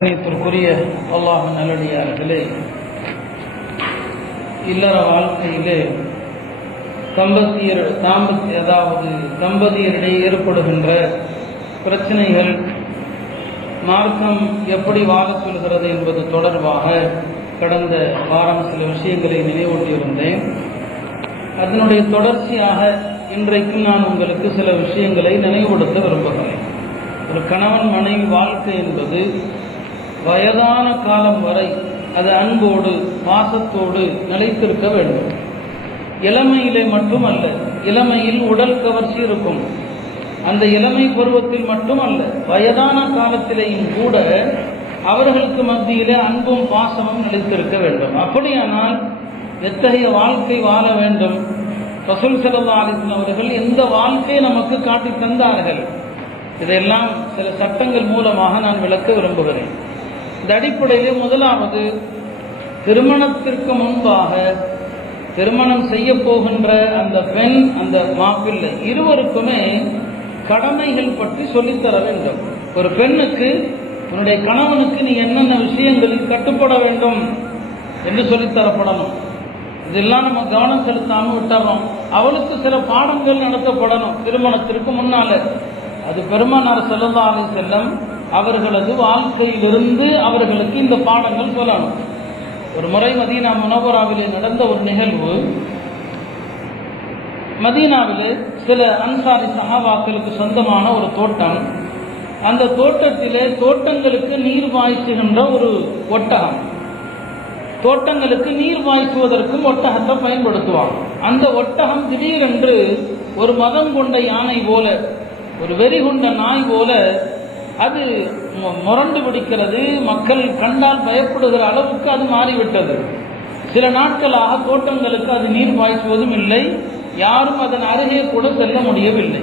கணித்திற்குரிய அல்லாஹ் நல்லடியார்களே, இல்லற வாழ்க்கையிலே தம்பதியரிடையே ஏற்படுகின்ற பிரச்சனைகள், மார்க்கம் எப்படி வாழச் சொல்கிறது என்பது தொடர்பாக கடந்த வாரம் சில விஷயங்களை நினைவூட்டியிருந்தேன். அதனுடைய தொடர்ச்சியாக இன்றைக்கும் நான் உங்களுக்கு சில விஷயங்களை நினைவுபடுத்த விரும்புகிறேன். ஒரு கணவன் மனைவி வாழ்க்கை என்பது வயதான காலம் வரை அது அன்போடு பாசத்தோடு நிலைத்திருக்க வேண்டும். இளமையிலே மட்டுமல்ல, இளமையில் உடல் கவர்ச்சி இருக்கும். அந்த இளமை பருவத்தில் மட்டுமல்ல, வயதான காலத்திலேயும் கூட அவர்களுக்கு மத்தியிலே அன்பும் பாசமும் நிலைத்திருக்க வேண்டும். அப்படியானால் எத்தகைய வாழ்க்கை வாழ வேண்டும்? ரசூல் ஸல்லல்லாஹு அலைஹி வஸல்லம் அவர்கள் எந்த வாழ்க்கையை நமக்கு காட்டி தந்தார்கள்? இதெல்லாம் சில சட்டங்கள் மூலமாக நான் விளக்க விரும்புகிறேன். இந்த அடிப்படையிலே முதலாவது, திருமணத்திற்கு முன்பாக திருமணம் செய்ய போகின்ற அந்த பெண், அந்த மாப்பிள்ளை இருவருக்குமே கடமைகள் பற்றி சொல்லித்தர வேண்டும். ஒரு பெண்ணுக்கு, உன்னுடைய கணவனுக்கு நீ என்னென்ன விஷயங்களில் கட்டுப்பட வேண்டும் என்று சொல்லித்தரப்படணும். இதெல்லாம் நம்ம கவனம் செலுத்தாமல் விட்டுறோம். அவளுக்கு சில பாடங்கள் நடத்தப்படணும் திருமணத்திற்கு முன்னால. அது பெருமானார் ஸல்லல்லாஹு அலைஹி வஸல்லம் அவர்களது வாழ்க்கையிலிருந்து அவர்களுக்கு இந்த பாடங்கள் சொல்லணும். ஒரு முறை மதீனா முனவராவிலே நடந்த ஒரு நிகழ்வு. மதீனாவிலே சில அன்சாரி சஹாபாக்களுக்கு சொந்தமான ஒரு தோட்டம். அந்த தோட்டத்திலே தோட்டங்களுக்கு நீர் பாய்ச்சுகின்ற ஒரு ஒட்டகம், தோட்டங்களுக்கு நீர் பாய்ச்சுவதற்கும் ஒட்டகத்தை பயன்படுத்துவாங்க. அந்த ஒட்டகம் திடீரென்று ஒரு மதம் கொண்ட யானை போல, ஒரு வெறி கொண்ட நாய் போல அது முரண்டு பிடிக்கிறது. மக்கள் கண்டால் பயப்படுகிற அளவுக்கு அது மாறிவிட்டது. சில நாட்களாக தோட்டங்களுக்கு அது நீர் பாய்ச்சுவதும் இல்லை, யாரும் அதன் அருகே கூட செல்ல முடியவில்லை.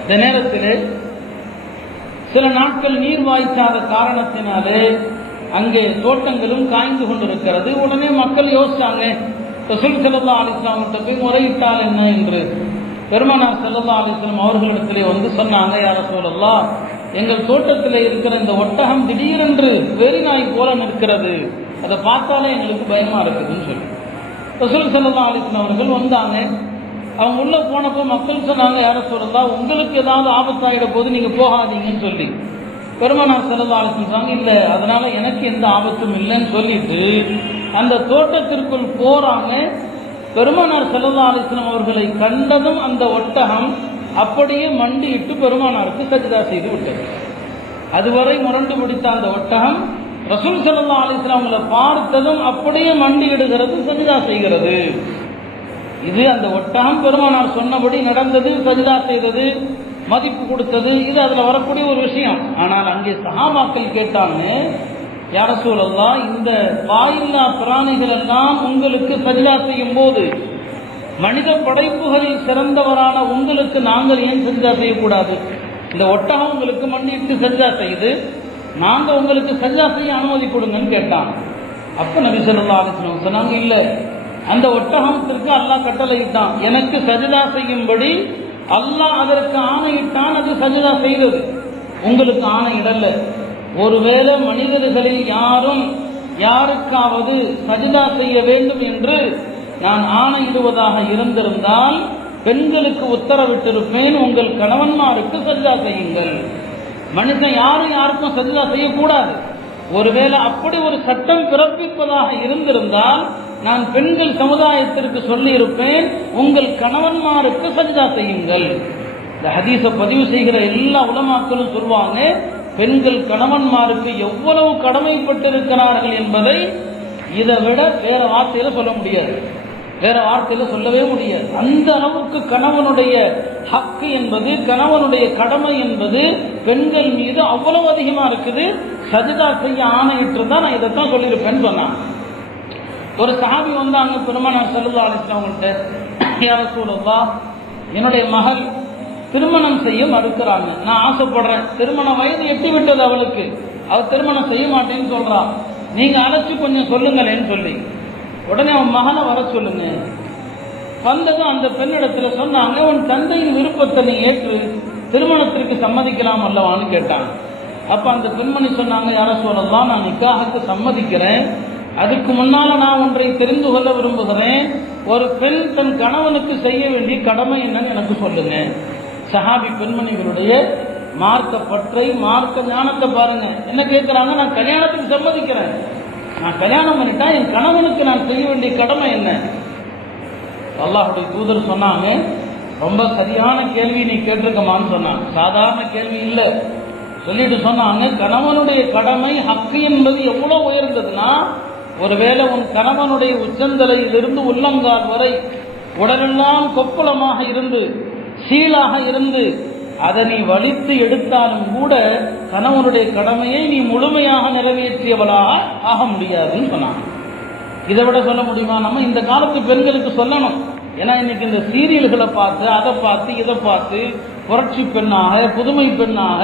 இந்த நேரத்திலே சில நாட்கள் நீர் பாய்ச்சாத காரணத்தினாலே அங்கே தோட்டங்களும் காய்ந்து கொண்டிருக்கிறது. உடனே மக்கள் யோசிச்சாங்க, ரசூல் ஸல்லல்லாஹு அலைஹி வஸல்லம் போய் முறையிட்டால் என்ன என்று. பெருமானார் ஸல்லல்லாஹு அலைஹி வஸல்லம் அவர்களிடத்திலே வந்து சொன்னாங்க, யா ரசூலல்லாஹ், எங்கள் தோட்டத்தில் இருக்கிற இந்த ஒட்டகம் திடீரென்று வெறி நாய் போல நிற்கிறது, அதை பார்த்தாலே எங்களுக்கு பயமா இருக்குதுன்னு சொல்லி ரசூல் ஸல்லல்லாஹு அலைஹி வஸல்லம் அவர்கள் வந்தாங்க. அவங்க உள்ள போனப்போ மக்கள் சொன்னாங்க, யா ரசூலல்லாஹ், உங்களுக்கு ஏதாவது ஆபத்தாயிட போது நீங்க போகாதீங்கன்னு சொல்லி. பெருமானார் ஸல்லல்லாஹு அலைஹி வஸல்லம் சொன்னாங்க, இல்லை, அதனால எனக்கு எந்த ஆபத்தும் இல்லைன்னு சொல்லிட்டு அந்த தோட்டத்திற்குள் போறாங்க. பெருமானார் ஸல்லல்லாஹு அலைஹி வஸல்லம் அவர்களை கண்டதும் அந்த ஒட்டகம் அப்படியே மண்டியிட்டு பெருமானாருக்கு சஜ்தா செய்து விட்டது. அதுவரை முரண்டு பிடித்த அந்த ஒட்டகம் ரசூல் ஸல்லல்லாஹு அலைஹி வஸல்லம் அவங்களை பார்த்ததும் அப்படியே மண்டியிடுகிறது, சஜ்தா செய்கிறது. இது அந்த ஒட்டகம் பெருமானார் சொன்னபடி நடந்தது, சஜ்தா செய்தது, மதிப்பு கொடுத்தது. இது அதுல வரக்கூடிய ஒரு விஷயம். ஆனால் அங்கே சஹாபாக்கள் கேட்டாங்க, யா ரசூலல்லாஹ், இந்த வாயில்லா பிராணிகள் எல்லாம் உங்களுக்கு சஜ்தா செய்யும் போது மனித படைப்புகளில் சிறந்தவரான உங்களுக்கு நாங்கள் ஏன் சஜ்தா செய்யக்கூடாது? இந்த ஒட்டகம் உங்களுக்கு மண்டிட்டு சஜ்தா செய்யுது, நாங்க உங்களுக்கு சஜ்தா செய்ய அனுமதி கொடுங்கன்னு கேட்டாங்க. அப்ப நபி ஸல்லல்லாஹு அலைஹி வஸல்லம் சொன்னாங்க, இல்லை, அந்த ஒட்டகத்திற்கு அல்லாஹ் கட்டளையிட்டான், எனக்கு சஜ்தா செய்யும்படி அல்லாஹ் அதற்கு ஆணையிட்டான், அது சஜ்தா செய்தது, உங்களுக்கு ஆணையிடல. ஒருவேளை மனிதர்களில் யாருக்காவது சஜ்தா செய்ய வேண்டும் என்று நான் ஆணையிடுவதாக இருந்திருந்தால் பெண்களுக்கு உத்தரவிட்டிருப்பேன், உங்கள் கணவன்மாருக்கு சஜ்தா செய்யுங்கள். மனுஷன் யாருக்கும் சஜ்தா செய்யக்கூடாது. ஒருவேளை அப்படி ஒரு சட்டம் பிறப்பிப்பதாக இருந்திருந்தால் நான் பெண்கள் சமுதாயத்திற்கு சொல்லி இருப்பேன், உங்கள் கணவன்மாருக்கு சஜ்தா செய்யுங்கள். இந்த ஹதீஸை பதிவு செய்கிற எல்லா உலமாக்களும் சொல்வாங்க, பெண்கள் கணவன்மாருக்கு எவ்வளவு கடமைப்பட்டிருக்கிறார்கள் என்பதை இதை விட வேற வார்த்தையில சொல்ல முடியாது, வேற வார்த்தையில சொல்லவே முடியாது. அந்த அளவுக்கு கணவனுடைய ஹக்கு என்பது, கணவனுடைய கடமை என்பது பெண்கள் மீது அவ்வளவு அதிகமா இருக்குது. சஜ்தா செய்ய ஆணையிட்டு தான் நான் இதைத்தான் சொல்லியிருப்பேன்னு சொன்னான். ஒரு சஹாபி வந்தாங்க பெருமானார் ஸல்லல்லாஹு அலைஹி வஸல்லம் அவங்கள்ட்ட, யா ரசூலல்லாஹ், என்னுடைய மகள் திருமணம் செய்ய மறுக்கிறாங்க, நான் ஆசைப்படுறேன், திருமண வயது எட்டி விட்டது அவளுக்கு, அவள் திருமணம் செய்ய மாட்டேன்னு சொல்றான், நீங்க அழைச்சி கொஞ்சம் சொல்லுங்களேன்னு சொல்லி உடனே அவன் மகனை வர சொல்லுங்க. வந்ததும் அந்த பெண்ணிடத்துல சொன்னாங்க, உன் தந்தையின் விருப்பத்தை நீ ஏற்று திருமணத்திற்கு சம்மதிக்கலாம் அல்லவான்னு கேட்டாங்க. அப்ப அந்த பெண்மணி சொன்னாங்க, யா ரசூலல்லாஹ், நான் நிக்காஹுக்கு சம்மதிக்கிறேன், அதுக்கு முன்னால நான் ஒன்றை தெரிந்து கொள்ள விரும்புகிறேன். ஒரு பெண் தன் கணவனுக்கு செய்ய வேண்டிய கடமை என்னன்னு எனக்கு சொல்லுங்க. சஹாபி பெண்மணிகளுடைய மார்க்க பற்றை, மார்க்க ஞானத்தை பாருங்க. என்ன கேட்கிறாங்க, நான் கல்யாணத்துக்கு சம்மதிக்கிறேன், நான் கல்யாணம் பண்ணிட்டா என் கணவனுக்கு நான் செய்ய வேண்டிய கடமை என்ன? அல்லாஹ்வுடைய தூதர் சொன்னாங்க, ரொம்ப சரியான கேள்வி நீ கேட்டிருக்கமான்னு சொன்னாங்க. சாதாரண கேள்வி இல்லை. சொல்லிட்டு சொன்னாங்க, கணவனுடைய கடமை ஹக்கு என்பது எவ்வளவு உயர்ந்ததுன்னா, ஒருவேளை உன் கணவனுடைய உச்சந்தலையிலிருந்து உள்ளங்கால் வரை உடலெல்லாம் கொப்பளமாக இருந்து சீலாக இருந்து அதை நீ வலித்து எடுத்தாலும் கூட கணவனுடைய கடமையை நீ முழுமையாக நிறைவேற்றியவளாக ஆக முடியாதுன்னு சொன்னாங்க. இதை விட சொல்ல முடியுமா? நம்ம இந்த காலத்து பெண்களுக்கு சொல்லணும். ஏன்னா இன்னைக்கு இந்த சீரியல்களை பார்த்து, அதை பார்த்து, இதை பார்த்து புரட்சி பெண்ணாக, புதுமை பெண்ணாக,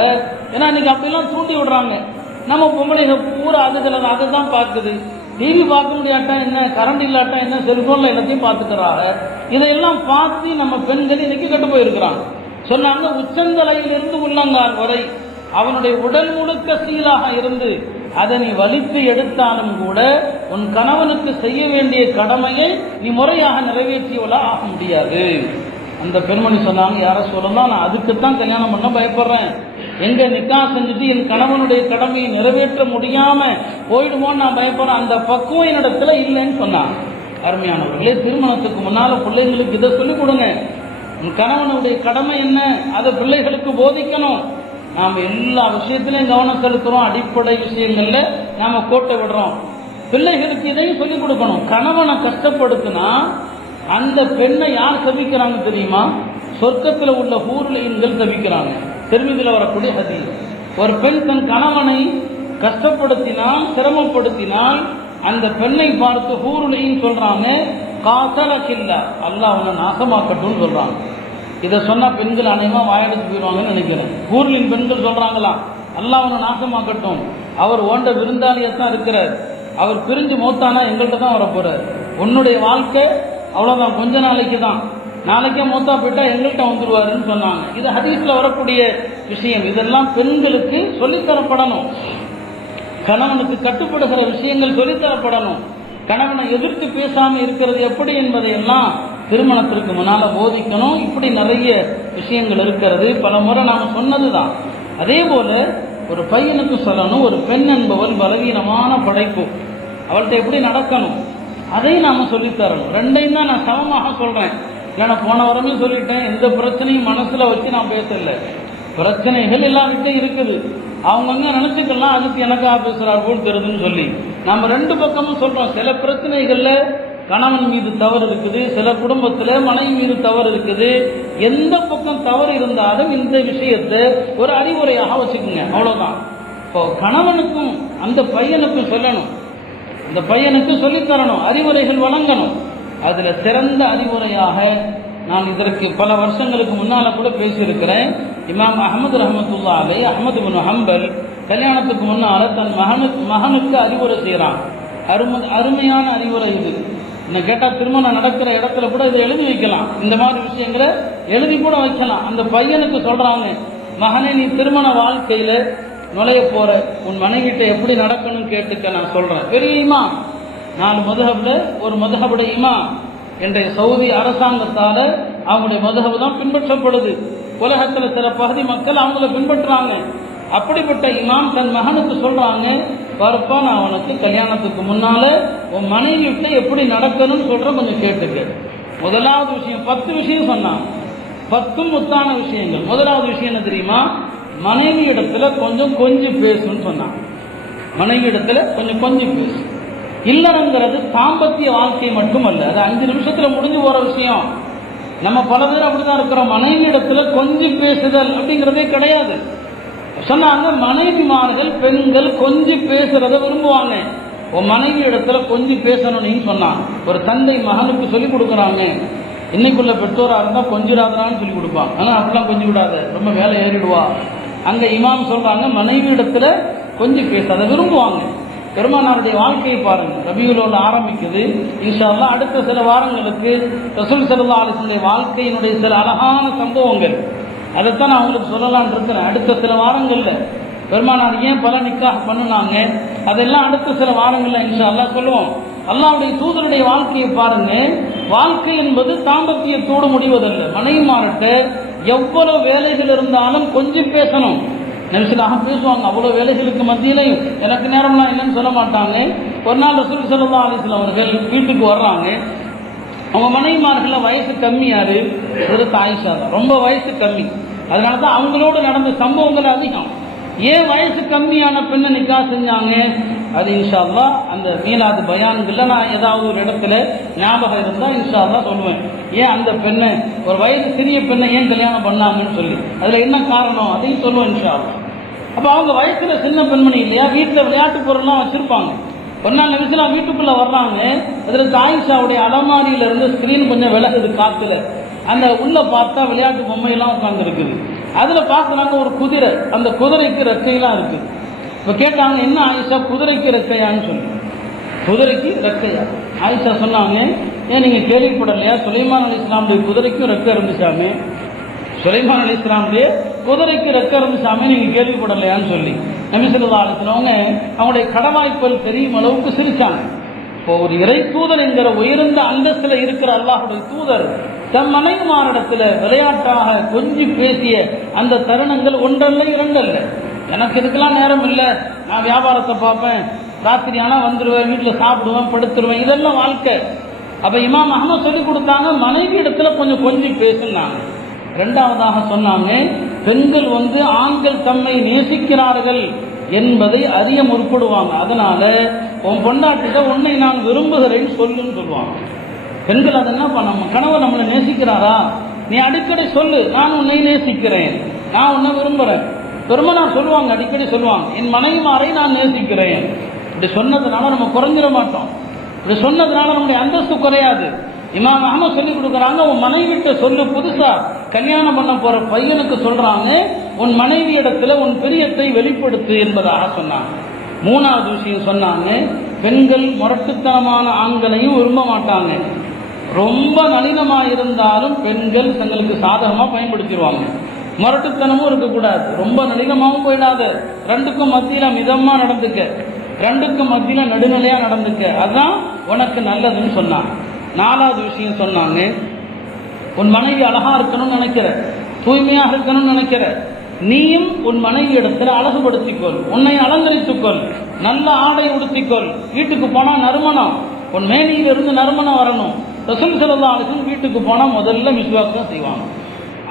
ஏன்னா இன்னைக்கு அப்படிலாம் தூண்டி விடுறாங்க. நம்ம பொம்பளைகள் பூரா அதை தான் பார்க்குது. டிவி பார்க்க முடியாட்டா என்ன, கரண்ட் இல்லாட்டா என்ன, செல்போன்ல எல்லாத்தையும் பார்த்துக்கிறாங்க. இதையெல்லாம் பார்த்து நம்ம பெண்கள் இன்னைக்கு கெட்டு போயிருக்கிறாங்க. சொன்னாங்க, உச்சந்தலையிலிருந்து உள்ளங்கால் வரை அவனுடைய உடல் முழுக்க சீலாக இருந்து அதை நீ வலித்து எடுத்தாலும் கூட உன் கணவனுக்கு செய்ய வேண்டிய கடமையை நீ முறையாக நிறைவேற்றியவளா ஆக முடியாது. அந்த பெண்மணி சொன்னாங்க, யார சொல்லலாம், நான் அதுக்குத்தான் கல்யாணம் பண்ண பயப்படுறேன். எங்க நிக்கா செஞ்சுட்டு என் கணவனுடைய கடமையை நிறைவேற்ற முடியாம போயிடுமோன்னு நான் பயப்படுறேன். அந்த பக்குவம் என்னிடத்துல இல்லைன்னு சொன்னாங்க. அருமையானவர்களே, திருமணத்துக்கு முன்னால பிள்ளைங்களுக்கு இதை சொல்லிக் கொடுங்க. உன் கணவனுடைய கடமை என்ன, அதை பிள்ளைகளுக்கு போதிக்கணும். நாம் எல்லா விஷயத்திலையும் கவனம் செலுத்துறோம், அடிப்படை விஷயங்கள்ல நாம கோட்டை விடுறோம். பிள்ளைகளுக்கு இதையும் சொல்லிக் கொடுக்கணும். கணவனை கஷ்டப்படுத்தினா அந்த பெண்ணை யார் சபிக்கிறாங்க தெரியுமா? சொர்க்கத்தில் உள்ள ஹூர்லீன்கள் சபிக்கிறாங்க. திருமதியில் வரக்கூடிய ஹதீஸ். ஒரு பெண் தன் கணவனை கஷ்டப்படுத்தினால், சிரமப்படுத்தினால் அந்த பெண்ணை பார்த்து ஹூர்லீன் சொல்றாங்க, காத்தலக்கில்லா, அல்லாஹ் உன்னை நாசமாக்கட்டும் சொல்றாங்க. இதை சொன்னா பெண்கள் அனைவா வாயடிச்சு போயிடுவாங்கன்னு நினைக்கிறேன். ஊர்லின் பெண்கள் சொல்றாங்களாம், அல்லாஹ் உன்னை நாசமாக்கட்டும், அவர் ஓண்ட விருந்தாளியத்தான் இருக்கிறார், அவர் பிரிஞ்சு மௌத்தானா எங்கள்கிட்ட தான் வர போறார், உன்னுடைய வாழ்க்கை அவ்வளவுதான், கொஞ்ச நாளைக்கு தான், நாளைக்கே மௌத்தா போயிட்டா எங்கள்கிட்ட வந்துடுவாருன்னு சொன்னாங்க. இது ஹதீஸ்ல வரக்கூடிய விஷயம். இதெல்லாம் பெண்களுக்கு சொல்லித்தரப்படணும். கணவனுக்கு கட்டுப்படுகிற விஷயங்கள் சொல்லித்தரப்படணும். கணவனை எதிர்த்து பேசாம இருக்கிறது எப்படி என்பதையெல்லாம் திருமணத்திற்கு முன்னால போதிக்கணும். இப்படி நிறைய விஷயங்கள் இருக்கிறது. பல முறை நாம சொன்னதுதான். அதே போல ஒரு பையனுக்கு சொல்லணும், ஒரு பெண் என்பவள் பலவீனமான படைப்பு, அவள்கிட்ட எப்படி நடக்கணும் அதை நாம சொல்லித்தரணும். ரெண்டையும் தான் நான் சமமாக சொல்றேன். இல்லைன்னா போன வாரமே சொல்லிட்டேன், எந்த பிரச்சனையும் மனசுல வச்சு நான் பேசல. பிரச்சனைகள் எல்லாருக்கிட்டையும் இருக்குது. அவங்கங்க நினைச்சுக்கலாம் அதுக்கு எனக்கா பேசுறாரு போல் தெரியுதுன்னு சொல்லி நம்ம ரெண்டு பக்கமும் சொல்றோம். சில பிரச்சனைகள்ல கணவன் மீது தவறு இருக்குது, சில குடும்பத்துல மனைவி மீது தவறு இருக்குது. எந்த பக்கம் தவறு இருந்தாலும் இந்த விஷயத்தை ஒரு அறிவுரையாக வச்சுக்கோங்க, அவ்வளவுதான். இப்போ கணவனுக்கும் அந்த பையனுக்கும் சொல்லணும், அந்த பையனுக்கு சொல்லித்தரணும், அறிவுரைகள் வழங்கணும். அதுல சிறந்த அறிவுரையாக நான் இதற்கு பல வருஷங்களுக்கு முன்னால கூட பேசியிருக்கிறேன். இமாம் அஹமது ரஹமத்துல்லா அலைஹி, அஹமது பின் ஹம்பல் கல்யாணத்துக்கு முன்னால தன் மகனுக்கு அறிவுரை செய்யறான். அருமையான அறிவுரை இது. என்ன கேட்டா திருமணம் நடக்கிற இடத்துல கூட இதை எழுதி வைக்கலாம், இந்த மாதிரி விஷயங்களை எழுதி கூட வைக்கலாம். அந்த பையனுக்கு சொல்றாங்க, மகனே நீ திருமண வாழ்க்கையில நுழைய போற, உன் மனைவிட்ட எப்படி நடக்கணும் கேட்டுக்க நான் சொல்றேன். பெரிய இமாம், 4 மதுஹப்ல ஒரு மதுஹபுடைய இமாம். இன்றைய சவுதி அரசாங்கத்தால அவங்களுடைய மதுஹப் தான் பின்பற்றப்படுது. உலகத்துல சில பகுதி மக்கள் அவங்கள பின்பற்றுறாங்க. அப்படிப்பட்ட இமாம் தன் மகனுக்கு சொல்றாங்க, பார்ப்பா நான் உனக்கு கல்யாணத்துக்கு முன்னால உன் மனைவி விட்டு எப்படி நடக்கணும்னு சொல்றேன், கொஞ்சம் கேட்டுக்க. முதலாவது விஷயம், 10 விஷயம் சொன்னாங்க, 10 முத்தான விஷயங்கள். முதலாவது விஷயம் என்ன தெரியுமா? மனைவி இடத்துல கொஞ்சம் பேசுன்னு சொன்னாங்க. மனைவி இடத்துல கொஞ்சம் பேசு. இல்லறங்கிறது தாம்பத்திய வாழ்க்கை மட்டுமல்ல, அது 5 நிமிஷத்துல முடிஞ்சு போற விஷயம். நம்ம பல பேர் அப்படிதான் இருக்கிறோம். மனைவி இடத்துல கொஞ்சம் பேசுதல் அப்படிங்கிறதே கிடையாது. சொன்னாங்க, மனைவிமார்கள் பெண்கள் கொஞ்சம் பேசுறத விரும்புவாங்க. உன் மனைவி இடத்துல கொஞ்சம் பேசணும்னு சொன்னாங்க. ஒரு தந்தை மகனுக்கு சொல்லிக் கொடுக்குறாங்க. இன்னைக்குள்ள பெற்றோரா இருந்தா கொஞ்சிடாதான்னு சொல்லி கொடுப்பாங்க. ஆனா அப்படிலாம் கொஞ்சம் விடாத, ரொம்ப வேலை ஏறிடுவா. அங்க இமாம் சொல்றாங்க, மனைவி இடத்துல கொஞ்சம் பேசாத விரும்புவாங்க. பெருமானாருடைய வாழ்க்கையை பாருங்க. ரபியுல் ஆரம்பிக்குது, இன்ஷா அல்லாஹ் அடுத்த சில வாரங்களுக்கு ரசூல் ஸல்லல்லாஹு அலைஹி வஸல்லம் வாழ்க்கையினுடைய சில அழகான சம்பவங்கள், அதைத்தான் நான் உங்களுக்கு சொல்லலாம்னு இருக்கிறேன். அடுத்த சில வாரங்கள்ல பெருமானார் ஏன் பல நிக்காஹ் பண்ணினாங்க, அதெல்லாம் அடுத்த சில வாரங்களில் இன்ஷா அல்லாஹ் சொல்லுவோம். அல்லாஹ்வுடைய தூதருடைய வாழ்க்கையை பாருங்க. வாழ்க்கை என்பது தாம்பத்தியத்தோடு முடிவதல்ல. மனைவிமார்கிட்ட எவ்வளவு வேலைகள் இருந்தாலும் கொஞ்சம் பேசணும். நெரிசலாக பேசுவாங்க. அவ்வளோ வேலைகளுக்கு மத்தியிலையும் எனக்கு நேரம்லாம் இல்லைன்னு சொல்ல மாட்டாங்க. ஒரு நாள் ரசூல் ஸல்லல்லாஹு அலைஹி வஸல்லம் அவர்கள் வீட்டுக்கு வர்றாங்க. அவங்க மனைவிமார்கள் வயசு கம்மியாரு, ஆயிஷா தான் ரொம்ப வயசு கம்மி. அதனால தான் அவங்களோடு நடந்த சம்பவங்கள் அதிகம். ஏன் வயசு கம்மியான பெண்ணை நிக்கா செஞ்சாங்க, அது இன்ஷா அல்லாஹ் அந்த மீலாது பயான்கள்ல நான் ஏதாவது ஒரு இடத்துல ஞாபகம் இருந்தால் இன்ஷா அல்லாஹ் சொல்லுவேன். ஏன் அந்த பெண்ணை, ஒரு வயது சிறிய பெண்ணை ஏன் கல்யாணம் பண்ணாங்கன்னு சொல்லி அதில் என்ன காரணம் அதையும் சொல்லுவேன் இன்ஷா அல்லாஹ். அப்போ அவங்க வயசுல சின்ன பெண்மணி இல்லையா, வீட்டில் விளையாட்டு பொருள்லாம் வச்சிருப்பாங்க. ஒரு நாள் நபிசுல்லா வீட்டுக்குள்ள வர்றாங்க. அதில் ஆயிஷாவுடைய அலமாரியில இருந்து ஸ்கிரீன் கொஞ்சம் விலகுது காத்துல. அந்த உள்ள பார்த்தா விளையாட்டு பொம்மையெல்லாம் உட்கார்ந்து இருக்குது. அதுல பார்க்கறாங்க ஒரு குதிரை, அந்த குதிரைக்கு ரெக்கையெல்லாம் இருக்கு. இப்ப கேட்டாங்க, என்ன ஆயிஷா குதிரைக்கு ரெக்கையான்னு சொல்லி. குதிரைக்கு ரெக்கையா? ஆயிஷா சொன்னாங்க, ஏன் நீங்க கேள்விப்படலையா, சுலைமான் அலைஹிஸ்ஸலாமுடைய குதிரைக்கும் ரெக்கை இருந்துச்சாமே, சுலைமான் அலைஹிஸ்ஸலாமுடைய குதிரைக்கு ரெக்கை இருந்துச்சாமே, நீங்க கேள்விப்படலையான்னு சொல்லி நபி ஸல்லல்லாஹு அலைஹி வஸல்லம் அவங்களுடைய கடவாய்ப்பல் தெரியும் அளவுக்கு சிரிச்சாங்க. இப்போ ஒரு இறை தூதர் என்கிற உயர்ந்த அந்தஸ்துல இருக்கிற அல்லாஹ்வுடைய தூதர் தம் மனைவிமாரிடத்துல விளையாட்டாக கொஞ்சி பேசிய அந்த தருணங்கள் ஒன்றல்ல இரண்டல்ல. எனக்கு இதுக்கெல்லாம் நேரம் இல்லை, நான் வியாபாரத்தை பார்ப்பேன், ராத்திரி ஆனா வந்துடுவேன், வீட்டில் சாப்பிடுவேன், படுத்துருவேன், இதெல்லாம் வாழ்க்கை. அப்ப இமாம் அஹ்மத் சொல்லி கொடுத்தாங்க, மனைவி இடத்துல கொஞ்சம் கொஞ்சி பேசுனாங்க. இரண்டாவதாக சொன்னாங்க, பெண்கள் ஆண்கள் தம்மை நேசிக்கிறார்கள் என்பதை அறிய முற்படுவாங்க. அதனால உன் பொண்டாட்டிட்ட உன்னை நான் விரும்புகிறேன்னு சொல்லுன்னு சொல்லுவாங்க. பெண்கள் அதை என்ன பண்ண, கணவர் நம்மளை நேசிக்கிறாரா, நீ அடிக்கடி சொல்லு, நான் உன்னை நேசிக்கிறேன், நான் உன்னை விரும்புறேன். பெருமானார் சொல்லுவாங்க, அடிக்கடி சொல்லுவாங்க, என் மனைவிமாரை நான் நேசிக்கிறேன். இப்படி சொன்னதுனால நம்ம குறைஞ்சிட மாட்டோம். இப்படி சொன்னதுனால நம்முடைய அந்தஸ்து குறையாது. இமாம் அஹ்மத் சொல்லி கொடுக்குறாங்க, உன் மனைவிட்ட சொல்லு, புதுசா கல்யாணம் பண்ண போற பையனுக்கு சொல்றாங்க, உன் மனைவி இடத்துல உன் பிரியத்தை வெளிப்படுத்து என்பதாக சொன்னாங்க. மூணாவது விஷயம் சொன்னாங்க, பெண்கள் முரட்டுத்தனமான ஆண்களையும் விரும்ப மாட்டாங்க. ரொம்ப நளினமாக இருந்தாலும் பெண்கள் தங்களுக்கு சாதகமாக பயன்படுத்திடுவாங்க. முரட்டுத்தனமும் இருக்கக்கூடாது, ரொம்ப நளினமாகவும் போயிடாது. ரெண்டுக்கும் மத்தியில மிதமா நடந்துக்க, ரெண்டுக்கும் மத்தியில நடுநிலையா நடந்துக்க, அதுதான் உனக்கு நல்லதுன்னு சொன்னாங்க. நாலாவது விஷயம் சொன்னாங்க, உன் மனைவி அழகா இருக்கணும்னு நினைக்கிற, தூய்மையாக இருக்கணும்னு நினைக்கிற, நீயும் உன் மனைவி இடத்துல அழகுபடுத்திக்கொள், உன்னை அலங்கரித்துக்கொள், நல்ல ஆடை உடுத்திக்கொள். வீட்டுக்கு போனா நறுமணம், உன் மேனியிலிருந்து நறுமணம் வரணும். ரசூல் ஸல்லல்லாஹு அலைஹி வஸல்லம் வீட்டுக்கு போனா முதல்ல மிஸ்வாக் தான் செய்வாங்க.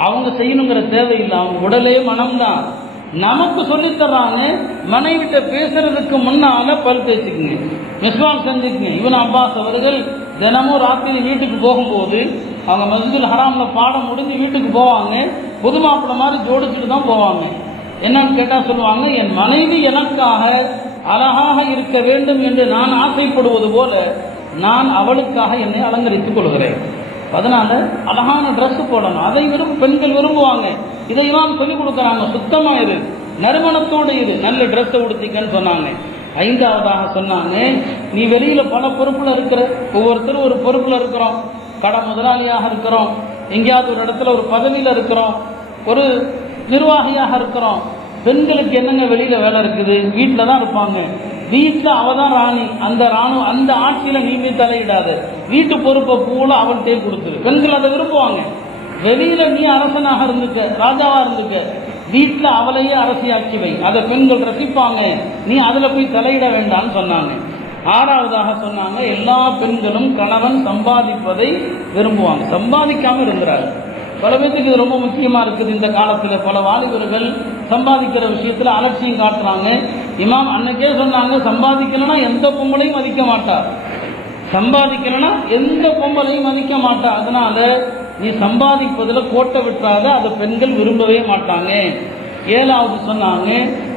அவங்க செய்யணுங்கிற தேவையில்லை, அவங்க உடலே மனம்தான். நமக்கு சொல்லித்தர்றாங்க, மனைவிட்ட பேசுறதுக்கு முன்னால பல் தேய்ச்சிக்குங்க, மிஸ்வாக் செஞ்சுக்குங்க. இப்னு அப்பாஸ் அவர்கள் தினமும் ராத்திரி வீட்டுக்கு போகும்போது அவங்க மஸ்ஜிதுல் ஹராம்ல பாடம் முடிஞ்சு வீட்டுக்கு போவாங்க, புது மாப்பிள்ளை மாதிரி ஜோடிச்சுட்டு தான் போவாங்க. என்னன்னு கேட்டா சொல்லுவாங்க, என் மனைவி எனக்காக அழகாக இருக்க வேண்டும் என்று நான் ஆசைப்படுவது போல நான் அவளுக்காக என்னை அலங்கரித்துக் கொள்கிறேன். அதனால அழகான ட்ரெஸ் போடணும், அதை பெண்கள் விரும்புவாங்க. இதையெல்லாம் சொல்லிக் கொடுக்குறாங்க, சுத்தமா இரு, நறுமணத்தோடு இரு, நல்ல ட்ரெஸ்ஸை உடுத்திக்கன்னு சொன்னாங்க. ஐந்தாவதாக சொன்னாங்க, நீ வெளியில பல பொறுப்புல இருக்கிற, ஒவ்வொருத்தரும் ஒரு பொறுப்புல இருக்கிறோம், கடை முதலாளியாக இருக்கிறோம், எங்கேயாவது ஒரு இடத்துல ஒரு பதவியில இருக்கிறோம், ஒரு நிர்வாகியாக இருக்கிறோம். பெண்களுக்கு என்னங்க வெளியில வேலை இருக்குது, வீட்டில தான் இருப்பாங்க. வீட்டுல அவதான் ராணி, அந்த ஆட்சியில நீ தலையிடாத, வீட்டு பொறுப்பை பூல அவள்கிட்டே கொடுத்துரு. பெண்கள் அதை விரும்புவாங்க. வெளியில நீ அரசனாக இருந்துக்க, ராஜாவா இருந்துக்க, வீட்டுல அவளையே அரசியாக்கி வை, அதை பெண்கள் ரசிப்பாங்க, நீ அதுல போய் தலையிட வேண்டாம்னு சொன்னாங்க. ஆறாவதாக சொன்னாங்க, எல்லா பெண்களும் கணவன் சம்பாதிப்பதை விரும்புவாங்க, சம்பாதிக்காம இருக்கிறாங்க. பல பேருக்கு இது ரொம்ப முக்கியமா இருக்குது. இந்த காலத்துல பல வாலிபர்கள் சம்பாதிக்கிற விஷயத்துல அலட்சியம் காட்டுறாங்க. இமாம் அன்னைக்கே சொன்னாங்க, சம்பாதிக்கலன்னா எந்த பொம்பளையும் மதிக்க மாட்டா, சம்பாதிக்கலன்னா எந்த பொம்பளையும் மதிக்க மாட்டா. அதனால நீ சம்பாதிப்பதில் கோட்டை விட்டுறாத, அதை பெண்கள் விரும்பவே மாட்டாங்க. ஏழாவது சொன்னாங்க,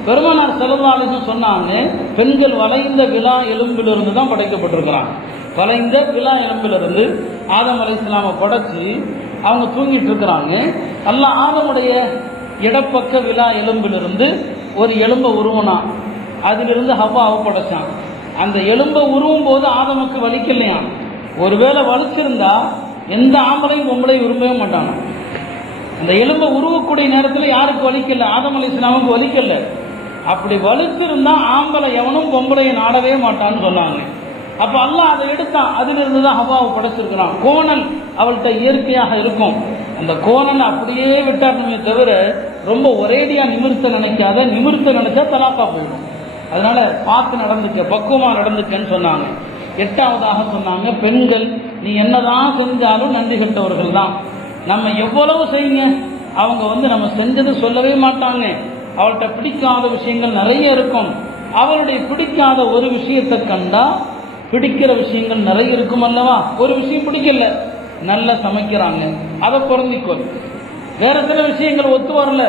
பெருமானார் ஸல்லல்லாஹு அலைஹி வஸல்லம் சொன்னாங்க, பெண்கள் வளைந்த விலா எலும்பிலிருந்து தான் படைக்கப்பட்டிருக்கிறாங்க. வளைந்த விலா எலும்பிலிருந்து ஆதம் அலைஹிஸ்ஸலாமை படைச்சு அவங்க தூங்கிட்டு இருக்கிறாங்க. அல்லாஹ் ஆதமுடைய இடப்பக்க விலா எலும்பிலிருந்து ஒரு எலும்பை உருவனா, அதிலிருந்து ஹவ்வாவை படைச்சான். அந்த எலும்பை உருவும் போது ஆதமுக்கு வலிக்கலையா, ஒருவேளை வலிச்சிருந்தா எந்த ஆம்பளையும் பொம்பளையும் விரும்பவே மாட்டாங்க. அந்த எலும்பை உருவக்கூடிய நேரத்தில் யாருக்கு வலிக்கல, ஆதம் அலைஹிஸ்ஸலாமுக்கு வலிக்கல. அப்படி வலுத்திருந்தா ஆம்பளை எவனும் பொம்பளையை நாடவே மாட்டான்னு சொன்னாங்க. அப்ப அல்லாஹ் அதை எடுத்தான், அதுல இருந்துதான் ஹவ்வாவை படைச்சிருக்கிறான். கோணல் அவள்கிட்ட இயற்கையாக இருக்கும். அந்த கோணல் அப்படியே விட்டாருமே தவிர ரொம்ப ஒரேடியா நிமிர்த்த நினைக்காத, நிமிர்த்த நினைச்சா தலாக்கா போயிடும். அதனால பார்த்து நடந்துக்க, பக்குவமா நடந்துக்கன்னு சொன்னாங்க. 8வதாக சொன்னாங்க, பெண்கள் நீ என்னதான் செஞ்சாலும் நன்றி கட்டவர்கள் தான். நம்ம எவ்வளவு செய்யுங்க, அவங்க நம்ம செஞ்சது சொல்லவே மாட்டாங்க. அவள்கிட்ட பிடிக்காத விஷயங்கள் நிறைய இருக்கும். அவளுடைய பிடிக்காத ஒரு விஷயத்தை கண்டா பிடிக்கிற விஷயங்கள் நிறைய இருக்கும் அல்லவா. ஒரு விஷயம் பிடிக்கல, நல்லா சமைக்கிறாங்க, அதை பொருந்திக்கொள். வேற சில விஷயங்கள் ஒத்து வரல,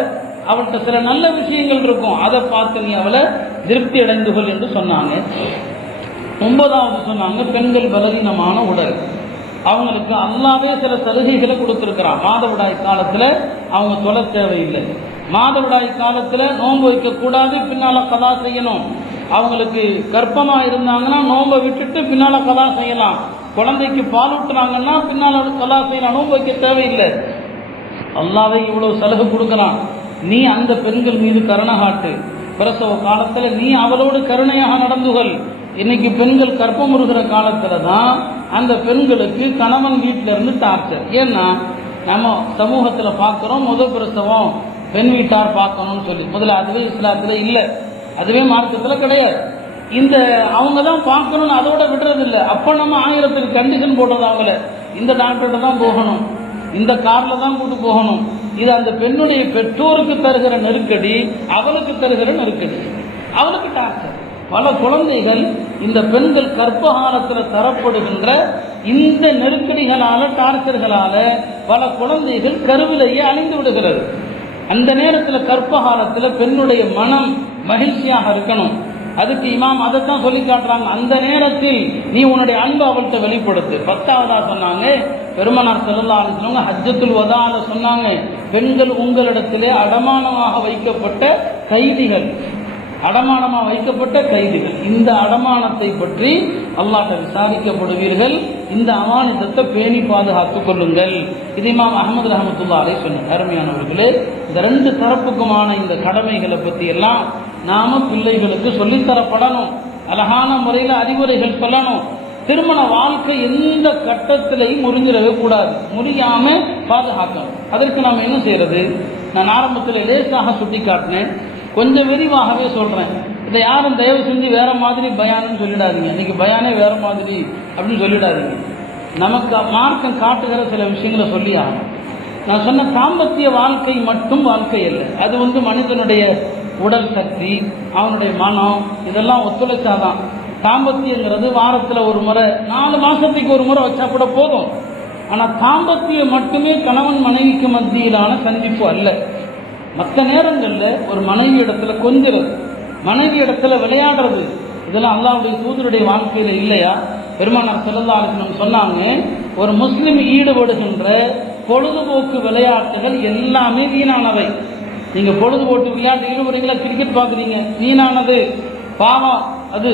அவள்கிட்ட சில நல்ல விஷயங்கள் இருக்கும், அதை பார்த்து நீ அவளை திருப்தி அடைந்துகொள் என்று சொன்னாங்க. 9வது சொன்னாங்க, பெண்கள் பலவீனமான உடல், அவங்களுக்கு அல்லாவே சில சலுகைகளை கொடுத்திருக்கிறான். மாதவிடாய் காலத்துல அவங்க தொலை தேவையில்லை, மாதவிடாய் காலத்துல நோன்பு வைக்க கூடாது, பின்னால கதா செய்யணும். அவங்களுக்கு கர்ப்பமா இருந்தாங்கன்னா நோன்பை விட்டுட்டு பின்னால கதா செய்யலாம். குழந்தைக்கு பால் ஊட்டுறாங்கன்னா பின்னால கதா செய்யலாம், நோன்பு வைக்க தேவையில்லை. அல்லாவே இவ்வளவு சலுகை கொடுக்கிறான். நீ அந்த பெண்கள் மீது கருணை காட்டு. பிரசவ காலத்துல நீ அவளோடு கருணையாக நடந்துகள். இன்னைக்கு பெண்கள் கற்பம் உறுகிற காலத்துல தான் அந்த பெண்களுக்கு கணவன் வீட்டில இருந்து டார்ச்சர். ஏன்னா நம்ம சமூகத்துல பார்க்கிறோம், முதல் பிரசவம் பெண் வீட்டார் பார்க்கணும்னு சொல்லி. முதல்ல அதுவே இஸ்லாத்துல இல்லை, அதுவே மார்க்கத்துல கிடையாது. இந்த அவங்க தான் பார்க்கணும்னு அதோட விடுறது இல்லை. அப்ப நம்ம 1000 கண்டிஷன் போடுறது அவங்கள. இந்த டாக்டர்கிட்ட தான் போகணும், இந்த கார்ல தான் கூட்டு போகணும். இது அந்த பெண்ணுடைய பெற்றோருக்கு தருகிற நெருக்கடி, அவளுக்கு தருகிற நெருக்கடி, அவளுக்கு டார்ச்சர். பல குழந்தைகள் இந்த பெண்கள் கர்ப்பகாலத்தில் தரப்படுகின்ற இந்த நெருக்கடிகளால, டார்ச்சர்களால பல குழந்தைகள் கருவிலேயே அழிந்து விடுகிறது. அந்த நேரத்தில் கர்ப்பகாலத்தில் பெண்ணுடைய மனம் மகிழ்ச்சியாக இருக்கணும். அதுக்கு இமாம் அதைத்தான் சொல்லி காட்டுறாங்க. அந்த நேரத்தில் நீ உன்னுடைய அன்பு அவள்கிட்ட வெளிப்படுத்து. 10வதா சொன்னாங்க, பெருமானார் ஸல்லல்லாஹு அலைஹி வஸல்லம் ஹஜ்ஜத்துல் வதால சொன்னாங்க, பெண்கள் உங்களிடத்திலே அடமானமாக வைக்கப்பட்ட கைதிகள், அடமானமாக வைக்கப்பட்ட கைதிகள். இந்த அடமானத்தை பற்றி அல்லாஹ்ட்ட விசாரிக்கப்படுவீர்கள். இந்த அமானிதத்தை பேணி பாதுகாத்துக் கொள்ளுங்கள். இது இமாம் அஹ்மது ரஹ்மத்துல்லாஹி அலைஹி சொன்னார். அருமையானவர்களே, இந்த 2 தரப்புக்குமான இந்த கடமைகளை பற்றி எல்லாம் நாம பிள்ளைகளுக்கு சொல்லித்தரப்படணும். அழகான முறையில் அறிவுரைகள் சொல்லணும். திருமண வாழ்க்கை எந்த கட்டத்திலையும் முறிஞ்சிடவே கூடாது, முறியாம பாதுகாக்கணும். அதற்கு நாம் என்ன செய்யறது? நான் ஆரம்பத்தில் லேசாக சுட்டி காட்டினேன், கொஞ்சம் விரிவாகவே சொல்றேன். இதை யாரும் தயவு செஞ்சு வேற மாதிரி பயான்னு சொல்லிடாதீங்க. இன்னைக்கு பயானே வேற மாதிரி அப்படின்னு சொல்லிடாதீங்க. நமக்கு மார்க்கம் காட்டுகிற சில விஷயங்களை சொல்லி ஆகணும். நான் சொன்ன தாம்பத்திய வாழ்க்கை மட்டும் வாழ்க்கை இல்லை. அது மனிதனுடைய உடல் சக்தி, அவனுடைய மனம், இதெல்லாம் ஒத்துழைச்சாதான். தாம்பத்தியங்கிறது வாரத்தில் ஒரு முறை, 4 மாசத்துக்கு ஒரு முறை வச்சா கூட போதும். ஆனா தாம்பத்தியம் மட்டுமே கணவன் மனைவிக்கு மத்தியிலான சந்திப்பு அல்ல. மற்ற நேரங்கள்ல ஒரு மனைவி இடத்துல கொஞ்சிறது, மனைவி இடத்துல விளையாடுறது, இதெல்லாம் அல்லாஹ்வுடைய தூதருடைய வாழ்க்கையில இல்லையா? பெருமானார் ஸல்லல்லாஹு அலைஹி வஸல்லம் சொன்னாங்க, ஒரு முஸ்லிம் ஈடுபடுகின்ற பொழுதுபோக்கு விளையாட்டுகள் எல்லாமே வீணானவை. நீங்க பொழுதுபோக்கு விளையாட்டு ஈடுபடுறீங்களா? கிரிக்கெட் பார்க்குறீங்க, வீணானது, பாவம். அது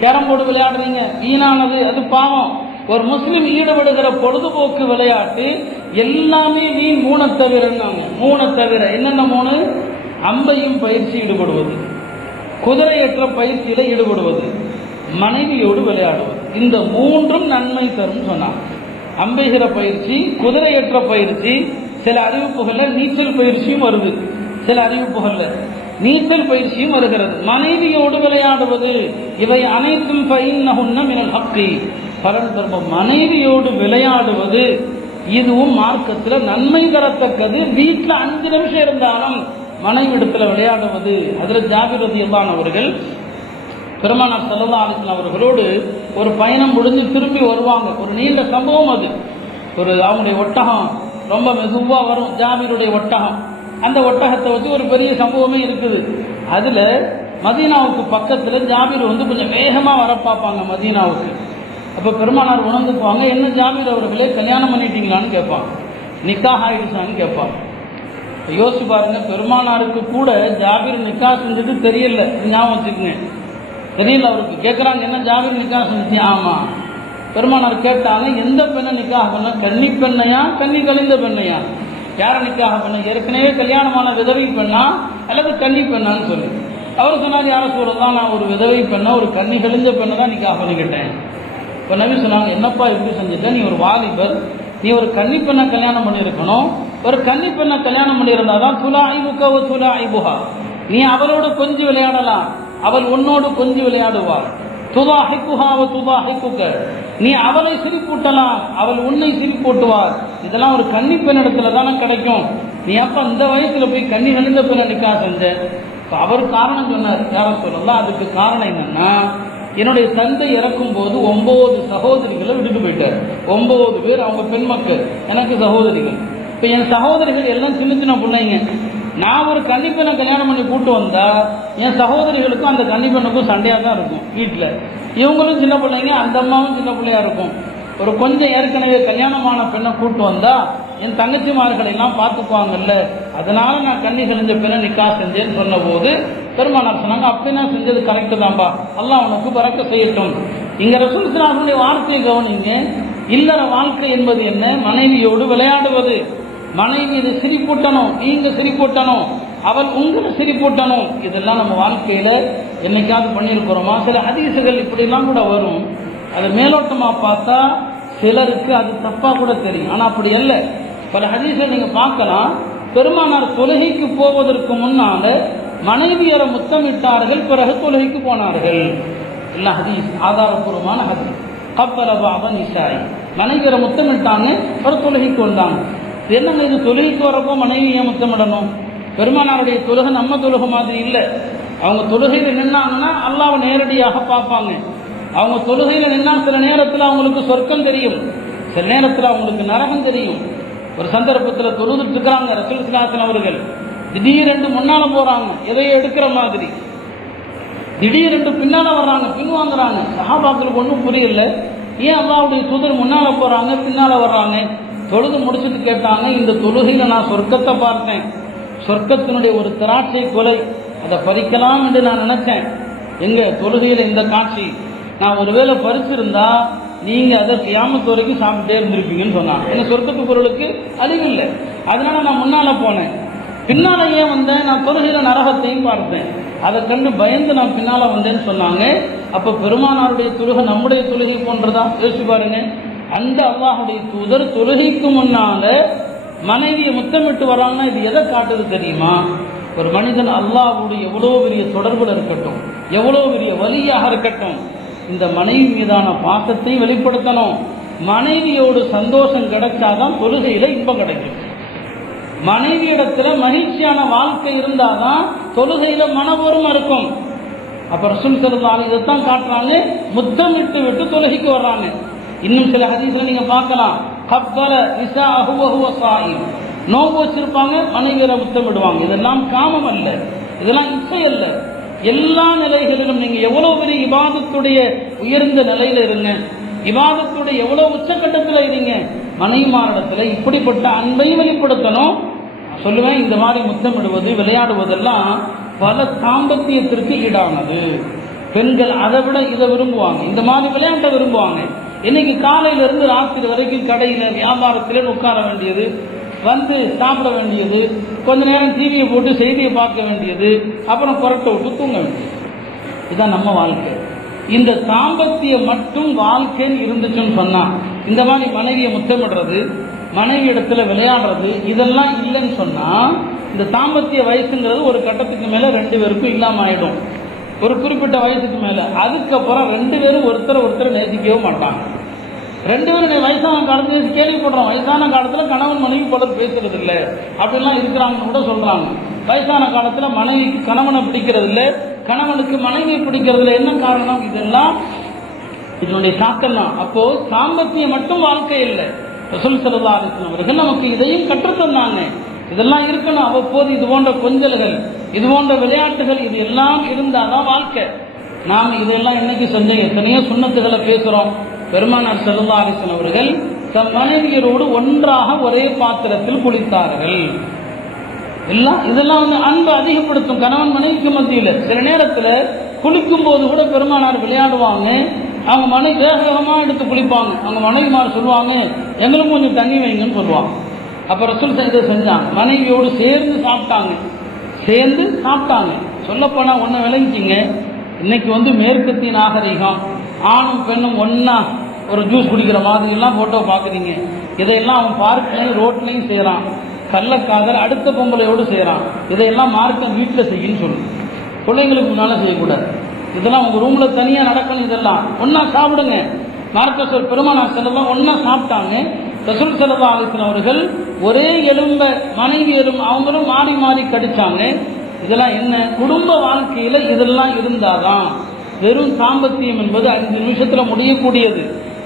கேரம் போர்டு விளையாடுறீங்க, வீணானது, அது பாவம். ஒரு முஸ்லிம் ஈடுபடுகிற பொழுதுபோக்கு விளையாட்டு எல்லாமே வீண். 3 தவிரன்னாங்க. 3 தவிர என்னென்ன 3? அம்பையும் பயிற்சி ஈடுபடுவது, குதிரையற்ற பயிற்சியில ஈடுபடுவது, மனைவியோடு விளையாடுவது. இந்த 3ம் நன்மை தரும் சொன்னாங்க. அம்பைகிற பயிற்சி, குதிரையற்ற பயிற்சி, சில அறிவிப்புகள்ல நீச்சல் பயிற்சியும் வருது, சில அறிவிப்புகள்ல நீச்சல் பயிற்சியும் வருகிறது. மனைவியோடு விளையாடுவது, இவை அனைத்தும் ஃபைன்னஹுன்ன மினல் ஹக்கி, பலன் தரும். மனைவியோடு விளையாடுவது இதுவும் மார்க்கத்தில் நன்மை தரத்தக்கது. வீட்டில் 5 நிமிஷம் இருந்தாலும் மனைவி இடத்துல விளையாடுவது. அதில் ஜாபிர் ரலியல்லாஹு அவர்கள் பெருமானார் ஸல்லல்லாஹு அலைஹி வஸல்லம் அவர்களோடு ஒரு பயணம் முடிஞ்சு திரும்பி வருவாங்க. ஒரு நீண்ட சம்பவம் அது. அவங்களுடைய ஒட்டகம் ரொம்ப மெதுவா வரும், ஜாபிருடைய ஒட்டகம். அந்த ஒட்டகத்தை வச்சு ஒரு பெரிய சம்பவமே இருக்குது. அதுல மதீனாவுக்கு பக்கத்துல ஜாபிர் கொஞ்சம் வேகமா வர பார்ப்பாங்க மதீனாவுக்கு. அப்ப பெருமானார் உணர்ந்துக்குவாங்க, என்ன ஜாபிர் அவர்களே கல்யாணம் பண்ணிட்டீங்களான்னு கேட்பாங்க, நிக்காஹ் ஆயிடுச்சான்னு கேட்பாங்க. யோசிச்சு பாருங்க, பெருமானாருக்கு கூட ஜாபிர் நிக்கா செஞ்சது தெரியல, ஞாபகம் வச்சுக்கோங்க, தெரியல அவருக்கு. கேட்கறாங்க, என்ன ஜாபிர் நிக்கா செஞ்சு? ஆமா. பெருமானார் கேட்டாங்க, எந்த பெண்ணை நிக்காக பண்ண? கன்னி பெண்ணையா, கன்னி கழிந்த பெண்ணையா? யாரை நிக்காக பண்ண? ஏற்கனவே கல்யாணமான விதவை பெண்ணா அல்லது கன்னி பெண்ணான்னு சொல்லி. அவர் சொன்னார், யார சொல்லலாம், நான் ஒரு விதவை பெண்ணை, ஒரு கன்னி கழிஞ்ச பெண்ணை தான் நிக்காஹ் பண்ணிக்கிட்டேன். இப்போ நபி சொன்னாங்க, என்னப்பா இப்படி செஞ்சுட்ட, நீ ஒரு வாலிபர், நீ ஒரு கன்னி பெண்ணை கல்யாணம் பண்ணியிருக்கணும். ஒரு கன்னி பெண்ணை கல்யாணம் பண்ணியிருந்தா தான் துலாஇபுக வ துலாஇபுஹா, நீ அவளோடு கொஞ்சி விளையாடலாம், அவள் உன்னோடு கொஞ்சி விளையாடுவாள். துதாஹிகுஹா வ துதாஹிகுக, நீ அவளை சிரிப்பூட்டலாம், அவள் உன்னை சிரிப்பூட்டுவார். இதெல்லாம் ஒரு கன்னி பெண் இடத்துல தானே கிடைக்கும். நீ அப்ப இந்த வயசுல போய் கன்னி கழிந்த பெண்ணை நிக்காஹ் செஞ்ச. அவர் காரணம் சொன்னார், யார சொல்லலாம். அதுக்கு காரணம் என்னன்னா, என்னுடைய தந்தை இறக்கும் போது 9 சகோதரிகளை விட்டுட்டு போயிட்டார். 9 பேர் அவங்க பெண் மக்கள், எனக்கு சகோதரிகள். இப்போ என் சகோதரிகள் எல்லாம் சின்ன சின்ன பிள்ளைங்க. நான் ஒரு கன்னிப்பெண்ணை கல்யாணம் பண்ணி கூட்டு வந்தா என் சகோதரிகளுக்கும் அந்த கன்னிப்பெண்ணுக்கும் சண்டையாக தான் இருக்கும் வீட்டில். இவங்களும் சின்ன பிள்ளைங்க, அந்த அம்மாவும் சின்ன பிள்ளையா இருக்கும். ஒரு கொஞ்சம் ஏற்கனவே கல்யாணமான பெண்ணை கூட்டு வந்தா என் தங்கச்சிமார்களை எல்லாம் பார்த்துக்குவாங்கல்ல, அதனால நான் கன்னி கழிஞ்ச பெண்ணை நிக்காஹ் செஞ்சேன்னு சொன்ன போது பெருமானார் சொன்னாங்க, அப்படி நான் செஞ்சது கரெக்டு தான்பா, அல்லாஹ் உனக்கு பறக்க செய்யட்டும். இங்க ரசூல் ஸல்லல்லாஹு அலைஹி வார்த்தையை கவனிங்க. இல்லற வாழ்க்கை என்பது என்ன? மனைவியோடு விளையாடுவது. மனைவி இது சிரிப்பூட்டணும், நீங்க சிரிப்பூட்டணும், அவள் உங்களை சிரிப்பூட்டணும். இதெல்லாம் நம்ம வாழ்க்கையில என்னைக்காவது பண்ணியிருக்கிறோமா? சில ஹதீசுகள் இப்படிலாம் கூட வரும். அதை மேலோட்டமா பார்த்தா சிலருக்கு அது தப்பா கூட தெரியும். ஆனா அப்படி அல்ல. பல ஹதீஸ்களை நீங்க பார்க்கலாம். பெருமானார் தொழுகைக்கு போவதற்கு முன்னால மனைவியரை முத்தமிட்டார்கள், பிறகு தொழுகைக்கு போனார்கள். எல்லா ஹதீஸ் ஆதாரபூர்வமான ஹதீஸ். கப்பல பாபா நிசாய், மனைவியரை முத்தமிட்டாங்க, ஒரு தொழுகைக்கு வந்தாங்க. என்னங்க இது, தொழுகைக்கு வரப்போ மனைவியை முத்தமிடணும்? பெருமானாருடைய தொழுகை நம்ம தொழுகை மாதிரி இல்லை. அவங்க தொழுகையில் நின்னாங்கன்னா அல்லாஹ்வை நேரடியாக பார்ப்பாங்க. அவங்க தொழுகையில் நின்னா சில நேரத்தில் அவங்களுக்கு சொர்க்கம் தெரியும், சில நேரத்தில் அவங்களுக்கு நரகம் தெரியும். ஒரு சந்தர்ப்பத்தில் தொழுதுட்டு இருக்கிறாங்க ரசூல் ஸல்லல்லாஹு அலைஹி அவர்கள், திடீரென்று முன்னால போறாங்க, எதையோ எடுக்கிற மாதிரி. திடீரென்று பின்னால வர்றாங்க, பின்வாங்குறாங்க. சஹாபாக்களுக்கு ஒன்றும் புரியல, ஏன் அல்லாஹ்வுடைய தூதர் முன்னால போறாங்க பின்னால வர்றாங்க? தொழுது முடிச்சுட்டு கேட்டாங்க, இந்த தொழுகையில நான் சொர்க்கத்தை பார்த்தேன், சொர்க்கத்தினுடைய ஒரு திராட்சை கொலை, அதை பறிக்கலாம் என்று நான் நினைச்சேன். எங்க தொழுகையில இந்த காட்சி, நான் ஒருவேளை பறிச்சிருந்தா நீங்க அதை கியாமத் வரைக்கும் சாப்பிட்டே இருந்திருப்பீங்கன்னு சொன்னாங்க. எங்க சொர்க்கத்து பொருளுக்கு அழிவில்லை, அதனால நான் முன்னால போனேன். பின்னால ஏன் வந்தேன்? நான் தொழுகையில நரகத்தையும் பார்த்தேன், அதை கண்டு பயந்து நான் பின்னால வந்தேன்னு சொன்னாங்க. அப்ப பெருமானாருடைய தொழுகை நம்முடைய தொழுகை போன்றதா? யோசிச்சு பாருங்க. அந்த அல்லாஹ்வுடைய தூதர் தொழுகைக்கு முன்னால மனைவியை முத்தமிட்டு வராங்கன்னா இது எதை காட்டுது தெரியுமா? ஒரு மனிதன் அல்லாஹ்வோடு எவ்வளவு பெரிய தொடர்புல இருக்கட்டும், எவ்வளவு பெரிய வலியாக இருக்கட்டும், இந்த மனைவி மீதான பாசத்தை வெளிப்படுத்தணும். மனைவியோடு சந்தோஷம் கிடைச்சாதான் தொழுகையில இன்பம் கிடைக்கும். மனைவி இடத்துல மகிழ்ச்சியான வாழ்க்கை இருந்தாதான் தொழுகையில மனபூர்வம் இருக்கும். அப்ப ரசூல் ஸல்லல்லாஹு அலைஹி இதைத்தான் காட்டுறாங்க, முத்தமிட்டு விட்டு தொழுகைக்கு வர்றாங்க. இன்னும் சில ஹதீஸ்ல நீங்க பார்க்கலாம், கப்பல நிசாஅஹு வ ஹுவ ஸாயிம், நோன்பு வச்சிருப்பாங்க, மனைவியரை முத்தமிடுவாங்க. இதெல்லாம் காமம் அல்ல, இதெல்லாம் இச்சை அல்ல. எல்லா நிலைகளிலும் நீங்க எவ்வளவு பெரிய இபாதத்துடைய உயர்ந்த நிலையில இருங்க, இபாதத்துடைய எவ்வளவு உச்சக்கட்டத்தில் இருங்க, மனைவிமாரிடத்துல இப்படிப்பட்ட அன்பை வெளிப்படுத்தணும். சொல்லுவேன், இந்த மாதிரி முத்தமிடுவது விளையாடுவதெல்லாம் பல தாம்பத்தியத்திற்கு ஈடானது. பெண்கள் அதை விட இதை விரும்புவாங்க, இந்த மாதிரி விளையாட்டை விரும்புவாங்க. இன்னைக்கு காலையில இருந்து ராத்திரி வரைக்கும் கடையில வியாபாரத்தில உட்கார வேண்டியது, வந்து சாப்பிட வேண்டியது, கொஞ்ச நேரம் டிவியை போட்டு செய்தியை பார்க்க வேண்டியது, அப்புறம் புரட்ட விட்டு தூங்க வேண்டியது. இதுதான் நம்ம வாழ்க்கை. இந்த தாம்பத்தியம் மட்டும் வாழ்க்கைன்னு இருந்துச்சுன்னு சொன்னா, இந்த மாதிரி மனைவியை முத்தமிடுறது, மனைவி இடத்துல விளையாடுறது, இதெல்லாம் இல்லைன்னு சொன்னா, இந்த தாம்பத்திய வயசுங்கிறது ஒரு கட்டத்துக்கு மேல 2 பேருக்கும் இல்லாம ஆயிடும். ஒரு குறிப்பிட்ட வயசுக்கு மேல, அதுக்கப்புறம் 2 பேரும் ஒருத்தர் நேசிக்கவே மாட்டாங்க. 2 பேரும் வயசான காலத்துல கேள்விப்படுறோம், வயசான காலத்துல கணவன் மனைவி பலர் பேசுறது இல்லை அப்படிலாம் இருக்கிறாங்கன்னு கூட சொல்றாங்க. வயசான காலத்துல மனைவிக்கு கணவனை பிடிக்கிறது இல்லை, கணவனுக்கு மனைவியை பிடிக்கிறது இல்லை. என்ன காரணம்? இதெல்லாம் இதனுடைய தாக்கம் தான். அப்போ சாம்பத்தியம் மட்டும் வாழ்க்கை இல்லை. ரசூல் ஸல்லல்லாஹு அலைஹி வஸல்லம் அவர்கள் நமக்கு இதையும் கற்றுத்தந்தாங்க. இதெல்லாம் இருக்கணும். அவ்வப்போது இது போன்ற கொஞ்சல்கள், இது போன்ற விளையாட்டுகள், இது எல்லாம் இருந்தாதான் வாழ்க்கை. நாம் இதெல்லாம் இன்னைக்கு செஞ்ச எத்தனையோ சுன்னத்துகளை பேசுறோம். பெருமானார் ஸல்லல்லாஹு அலைஹி வஸல்லம் அவர்கள் தம் மனைவியரோடு ஒன்றாக ஒரே பாத்திரத்தில் குளித்தார்கள். இதெல்லாம் வந்து அன்பு அதிகப்படுத்தும் கணவன் மனைவிக்கு மத்தியில். சில நேரத்தில் குளிக்கும் போது கூட பெருமானார் விளையாடுவாங்க. அவங்க மனைவி வேகமாக எடுத்து குளிப்பாங்க. அவங்க மனைவிமார் சொல்லுவாங்க, எங்களுக்கும் கொஞ்சம் தண்ணி வைங்கன்னு சொல்லுவாங்க. அப்ப ரசூல் இதை செஞ்சாங்க. மனைவியோடு சேர்ந்து சாப்பிட்டாங்க. சொல்லப்போனால் ஒன்று விளங்கிச்சிங்க, இன்னைக்கு மேற்கத்திய நாகரிகம் ஆணும் பெண்ணும் ஒன்றா ஒரு ஜூஸ் குடிக்கிற மாதிரிலாம் ஃபோட்டோ பார்க்குறீங்க. இதையெல்லாம் அவன் பார்க்லையும் ரோட்லையும் செய்கிறான். கள்ளக்காதல் அடுத்த பொம்பளையோடு செய்கிறான். இதையெல்லாம் மார்க்கம் வீட்டில் செய்யன்னு சொல்லு. பிள்ளைங்களுக்கு முன்னால் செய்யக்கூடாது. இதெல்லாம் உங்கள் ரூமில் தனியாக நடக்கணும். இதெல்லாம் ஒன்றா சாப்பிடுங்க. மார்க்க பெருமானார் ஸல்லல்லாஹு ஒன்றா சாப்பிட்டாங்க. ரசூல் ஸல்லல்லாஹு அலைஹி வஸல்லம் அவர்கள் ஒரே எலும்ப மனைவி அவங்களும் மாறி மாறி கடிச்சாங்க. இதெல்லாம் என்ன? குடும்ப வாழ்க்கையில் இதெல்லாம் இருந்தாதான். வெறும் சாம்பத்தியம் என்பது 5 நிமிஷத்தில் முடியக்கூடியது.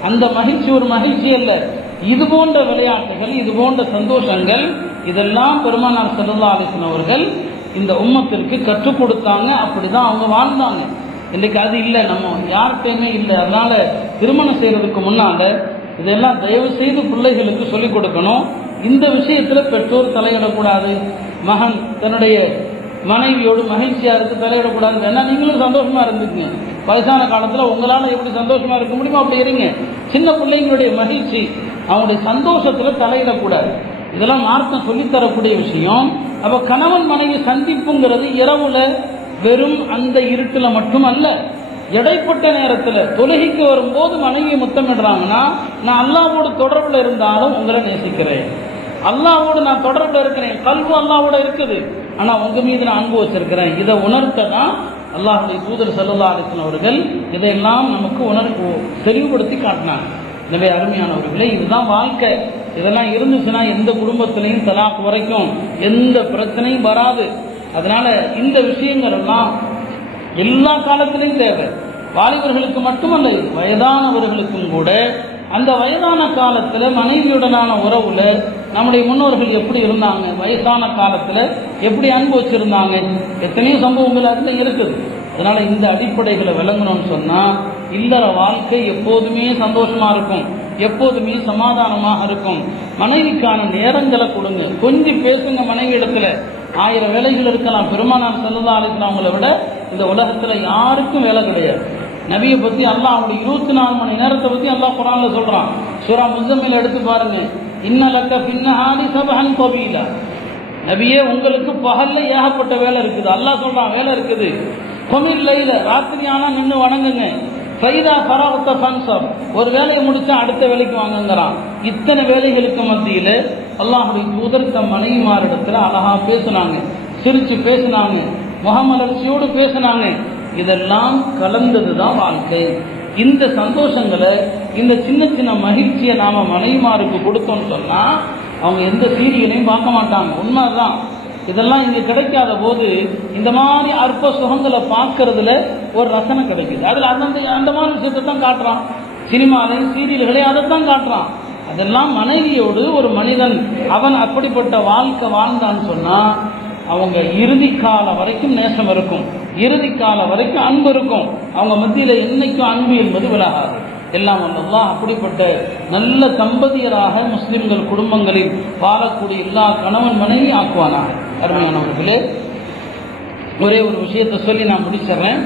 அந்த மகிழ்ச்சி ஒரு மகிழ்ச்சி அல்ல. இது போன்ற விளையாட்டுகள், இது போன்ற சந்தோஷங்கள், இதெல்லாம் பெருமானார் ஸல்லல்லாஹு அலைஹி வஸல்லம் அவர்கள் இந்த உம்மத்திற்கு கற்றுக் கொடுத்தாங்க. அப்படிதான் அவங்க வாழ்ந்தாங்க. இன்றைக்கு அது இல்லை, நம்ம யார்கிட்டையுமே இல்லை. அதனால திருமணம் செய்யறதுக்கு முன்னால இதெல்லாம் தயவு செய்து பிள்ளைகளுக்கு சொல்லிக் கொடுக்கணும். இந்த விஷயத்தில் பெற்றோர் தலையிடக்கூடாது. மகன் தன்னுடைய மனைவியோடு மகிழ்ச்சியா இருக்கு தலையிடக்கூடாது. ஏன்னா நீங்களும் சந்தோஷமா இருந்துக்குங்க. வயசான காலத்தில் உங்களால் எப்படி சந்தோஷமா இருக்க முடியுமோ அப்படி இருங்க. சின்ன பிள்ளைங்களுடைய மகிழ்ச்சி, அவங்களுடைய சந்தோஷத்தில் தலையிடக்கூடாது. இதெல்லாம் மார்க்கம் சொல்லித்தரக்கூடிய விஷயம். அப்போ கணவன் மனைவி சந்திப்புங்கிறது இரவுல வெறும் அந்த இருட்டில் மட்டும் அல்ல. இடைப்பட்ட நேரத்தில் தொழுகைக்கு வரும்போது மனைவியை முத்தமிடுறாங்கன்னா, நான் அல்லாஹ்வோடு தொடர்பில் இருந்தாலும் உங்களை நேசிக்கிறேன், அல்லாஹ்வோடு நான் தொடர்பில் இருக்கிறேன், கல்வி அல்லாஹ்வோட இருக்குது, ஆனால் உங்க மீது நான் அன்பு வச்சிருக்கிறேன். இதை உணர்த்த தான் அல்லாஹ்வுடைய தூதர் ஸல்லல்லாஹு அலைஹி வஸல்லம் அவர்கள் இதையெல்லாம் நமக்கு தெளிவுபடுத்தி காட்டினாங்க. எனவே அருமையானவர்களே, இதுதான் வாழ்க்கை. இதெல்லாம் இருந்துச்சுன்னா எந்த குடும்பத்திலையும் தலாக் வரைக்கும் எந்த பிரச்சனையும் வராது. அதனால இந்த விஷயங்கள் எல்லாம் எல்லா காலத்திலையும் தேவை. வாலிபர்களுக்கு மட்டுமல்ல, வயதானவர்களுக்கும் கூட. அந்த வயதான காலத்தில் மனைவியுடனான உறவுல நம்முடைய முன்னோர்கள் எப்படி இருந்தாங்க, வயசான காலத்தில் எப்படி அன்பு வச்சிருந்தாங்க, எத்தனையோ சம்பவங்கள் அதில் இருக்குது. அதனால இந்த அடிப்படைகளை விளங்கணும்னு சொன்னா இல்லற வாழ்க்கை எப்போதுமே சந்தோஷமா இருக்கும், எப்போதுமே சமாதானமாக இருக்கும். மனைவிக்கான நேரங்களை கொடுங்க, கொஞ்சம் பேசுங்க. மனைவி இடத்துல 1000 வேலைகள் இருக்கலாம். பெருமானார் ஸல்லல்லாஹு அலைஹி வஸல்லம் அவங்களை விட இந்த உலகத்துல யாருக்கும் வேலை கிடையாது. நபியை பத்தி அல்லாஹ் அவருடைய 24 மணி நேரத்தை பத்தி அல்லாஹ் குர்ஆன்ல சொல்றான். சூரா முஸம்மில் எடுத்து பாருங்க. இன்னலக ஃபின்னஹாரி சபஹன் தபீலா. நபியே, உங்களுக்கு பகல்ல ஏகப்பட்ட வேலை இருக்குது. அல்லாஹ் சொல்றான் வேலை இருக்குது. குமில் லைல, ராத்திரி ஆனா நின்று வணங்குங்க. ஃபைதா ஃபரகத ஃபன்சப், ஒரு வேலையை முடிச்சா அடுத்த வேலைக்கு வாங்குங்கிறான். இத்தனை வேலைகளுக்கு மத்தியில் அல்லாஹ்வுடைய தூதர் தம் மனைவிமாரிடத்துல அழகா பேசினாங்க, சிரிச்சு பேசினாங்க, முகமலர்ச்சியோடு பேசினாங்க. இதெல்லாம் கலந்தது தான் வாழ்க்கை. இந்த சந்தோஷங்களை, இந்த சின்ன சின்ன மகிழ்ச்சியை நாம மனைவிமாருக்கு கொடுத்தோம்னு சொன்னா அவங்க எந்த சீரியலையும் பார்க்க மாட்டாங்க. உண்மைதான். இதெல்லாம் இங்கே கிடைக்காத போது இந்த மாதிரி அற்ப சுகங்களை பார்க்கறதுல ஒரு ரசனை கிடைக்குது. அதில் அந்த மாதிரி விஷயத்தை தான் காட்டுறான். சினிமாலையும் சீரியல்களையும் அதைத்தான் காட்டுறான். அதெல்லாம் மனைவியோடு ஒரு மனிதன் அவன் அப்படிப்பட்ட வாழ்க்கை வாழ்ந்தான்னு சொன்னா அவங்க இறுதி காலம் வரைக்கும் நேசம் இருக்கும், இறுதி காலம் வரைக்கும் அன்பு இருக்கும். அவங்க மத்தியில் என்னைக்கும் அன்பு என்பது விலகாது. எல்லாம் அல்லாஹ் அப்படிப்பட்ட நல்ல தம்பதியராக முஸ்லிம்கள் குடும்பங்களில் வாழக்கூடிய எல்லா கணவன் மனைவி ஆக்குவானாக. அருமையானவர்களே, ஒரே ஒரு விஷயத்தை சொல்லி நான் முடிச்சிடறேன்.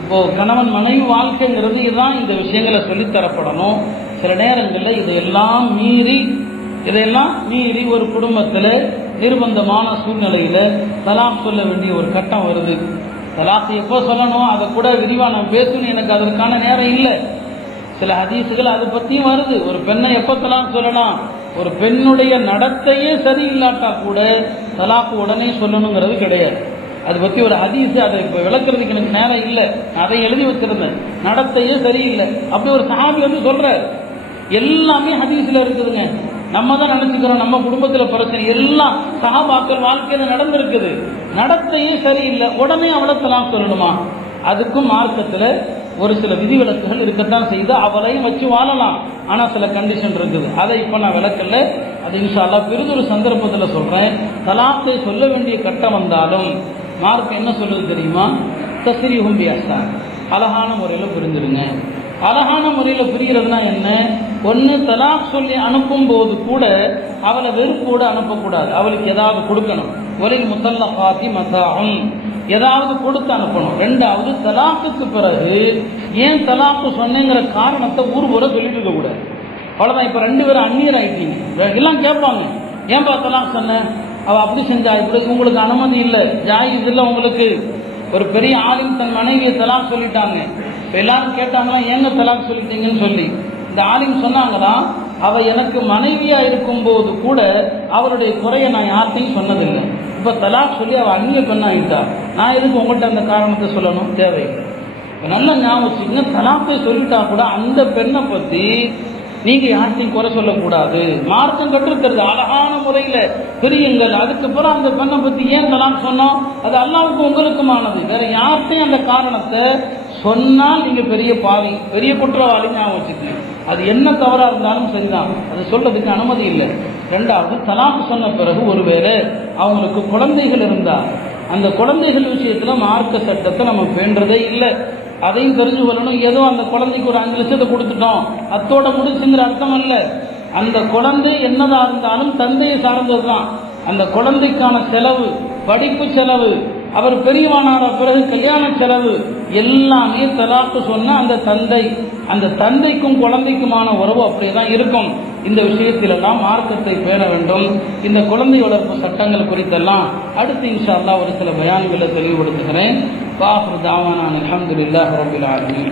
இப்போ கணவன் மனைவி வாழ்க்கைங்கிறது இதுதான். இந்த விஷயங்களை சொல்லித்தரப்படணும். சில நேரங்களில் இதையெல்லாம் மீறி ஒரு குடும்பத்தில் நிர்பந்தமான சூழ்நிலையில தலாக் சொல்ல வேண்டிய ஒரு கட்டம் வருது. தலாக் எப்போ சொல்லணும் அதை கூட விரிவாக நான் பேசணும், எனக்கு அதற்கான நேரம் இல்லை. சில ஹதீஸுகள் அதை பற்றியும் வருது. ஒரு பெண்ணை எப்போ தலாக் சொல்லலாம், ஒரு பெண்ணுடைய நடத்தையே சரியில்லாட்டா கூட தலாக்கு உடனே சொல்லணுங்கிறது கிடையாது. அதை பற்றி ஒரு ஹதீஸ், அதை இப்போ விளக்குறதுக்கு எனக்கு நேரம் இல்லை, அதை எழுதி வச்சிருந்தேன். நடத்தையே சரியில்லை அப்படி ஒரு சஹாபி சொல்றாரு. எல்லாமே ஹதீஸில் இருக்குதுங்க. நம்ம தான் நினைச்சுக்கிறோம் நம்ம குடும்பத்தில் பிரச்சனை. எல்லாம் சஹாபாக்கள் வாழ்க்கையில நடந்திருக்குது. நடத்தையே சரியில்லை, உடனே அவளை தலாக் சொல்லணுமா? அதுக்கும் மார்க்கத்தில் ஒரு சில விதிவிலக்குகள் இருக்கத்தான் செய்து அவளையும் வச்சு வாழலாம். ஆனால் சில கண்டிஷன் இருக்குது. அதை இப்போ நான் விளக்கல. அது இன்ஷா அல்லாஹ் பிறிதொரு சந்தர்ப்பத்தில் சொல்கிறேன். தலாக்கை சொல்ல வேண்டிய கட்டம் வந்தாலும் மார்க்கம் என்ன சொல்லுது தெரியுமா? தஸ்ரீஹும் பி இஹ்சான், அழகான முறையில் புரிஞ்சிருங்க. அழகான முறையில் புரிகிறதுனா என்ன? ஒன்று, தலாக் சொல்லி அனுப்பும் போது கூட அவளை வெறுப்போடு அனுப்பக்கூடாது. அவளுக்கு ஏதாவது கொடுக்கணும். ஒலில் முத்தல்லகாத்தி மதாஉன், ஏதாவது கொடுத்து அனுப்பணும். ரெண்டாவது, தலாக்குக்கு பிறகு ஏன் தலாக்கு சொன்னேங்கிற காரணத்தை ஊர் பூரா சொல்லிட்டு இருக்க கூடாது. அவ்வளோதான். இப்போ 2 பேரும் அந்நியர் ஆயிட்டீங்க, எல்லாம் கேட்பாங்க, ஏன்பா தலாக் சொன்ன, அவள் அப்படி செஞ்சா, இப்படி உங்களுக்கு அனுமதி இல்லை, ஜாயிஸ் இல்லை உங்களுக்கு, ஒரு பெரிய ஆலிம் தன் மனைவியை தலாக் சொல்லிட்டாங்க. இப்போ எல்லாரும் கேட்டாங்களா ஏங்க தலாக் சொல்லிட்டீங்கன்னு சொல்லி. இந்த ஆலிம் சொன்னாங்களா, அவ எனக்கு மனைவியா இருக்கும் போது கூட அவருடைய குறைய நான் யார்கிட்டையும் சொன்னதில்லை. இப்ப தலாக் சொல்லி அவ அந்நிய பெண்ணாயிட்டா, நான் எதுக்கு உங்கள்கிட்ட அந்த காரணத்தை சொல்லணும்? தேவையில்லை. நல்ல ஞாபகம் வச்சுக்கங்க, தலாக்கை சொல்லிட்டா கூட அந்த பெண்ணை பத்தி நீங்க யார்கிட்டையும் குறை சொல்லக்கூடாது. மார்க்கம் கற்றுத்தருது அழகான முறையில பிரியுங்கள். அதுக்கப்புறம் அந்த பெண்ணை பத்தி ஏன் தலாக் சொன்னோம், அது அல்லாஹ்வுக்கு உங்களுக்குமானது. வேற யார்கிட்டையும் அந்த காரணத்தை சொன்னால் நீங்க பெரிய பாவி, பெரிய குற்றவாளி. ஞாபகம் வச்சுக்கங்க, அது என்ன தவறா இருந்தாலும் சரிதான், அது சொல்றதுக்கு அனுமதி இல்லை. ரெண்டாவது, தலாக் சொன்ன பிறகு ஒருவேளை அவங்களுக்கு குழந்தைகள் இருந்தா அந்த குழந்தைகள் விஷயத்துல மார்க்க சட்டத்தை நம்ம பேண்டதே இல்லை. அதையும் தெரிஞ்சு கொள்ளணும். ஏதோ அந்த குழந்தைக்கு ஒரு 5 லட்சத்தை கொடுத்துட்டோம் அத்தோட முடிச்சுங்கிற அர்த்தம் அல்ல. அந்த குழந்தை என்னதா இருந்தாலும் தந்தையை சார்ந்தது தான். அந்த குழந்தைக்கான செலவு, படிப்பு செலவு, அவர் பெரியவானார பிறகு கல்யாண செலவு எல்லாமே தலாக்கு சொன்ன அந்த தந்தைக்கும் குழந்தைக்குமான உறவு அப்படியே தான் இருக்கும். இந்த விஷயத்திலெல்லாம் மார்க்கத்தை பேண வேண்டும். இந்த குழந்தை வளர்ப்பு சட்டங்கள் குறித்தெல்லாம் அடுத்து இன்ஷா அல்லாஹ் ஒரு சில பயான்களை தெளிவுபடுத்துகிறேன். வாஹிரு தாவானா அல்ஹம்துலில்லாஹி ரப்பில் ஆலமீன்.